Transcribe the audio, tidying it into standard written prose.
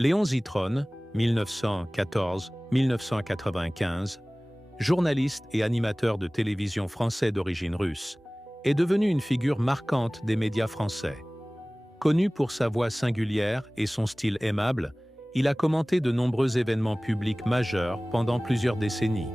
Léon Zitrone, 1914-1995, journaliste et animateur de télévision français d'origine russe, est devenu une figure marquante des médias français. Connu pour sa voix singulière et son style aimable, il a commenté de nombreux événements publics majeurs pendant plusieurs décennies.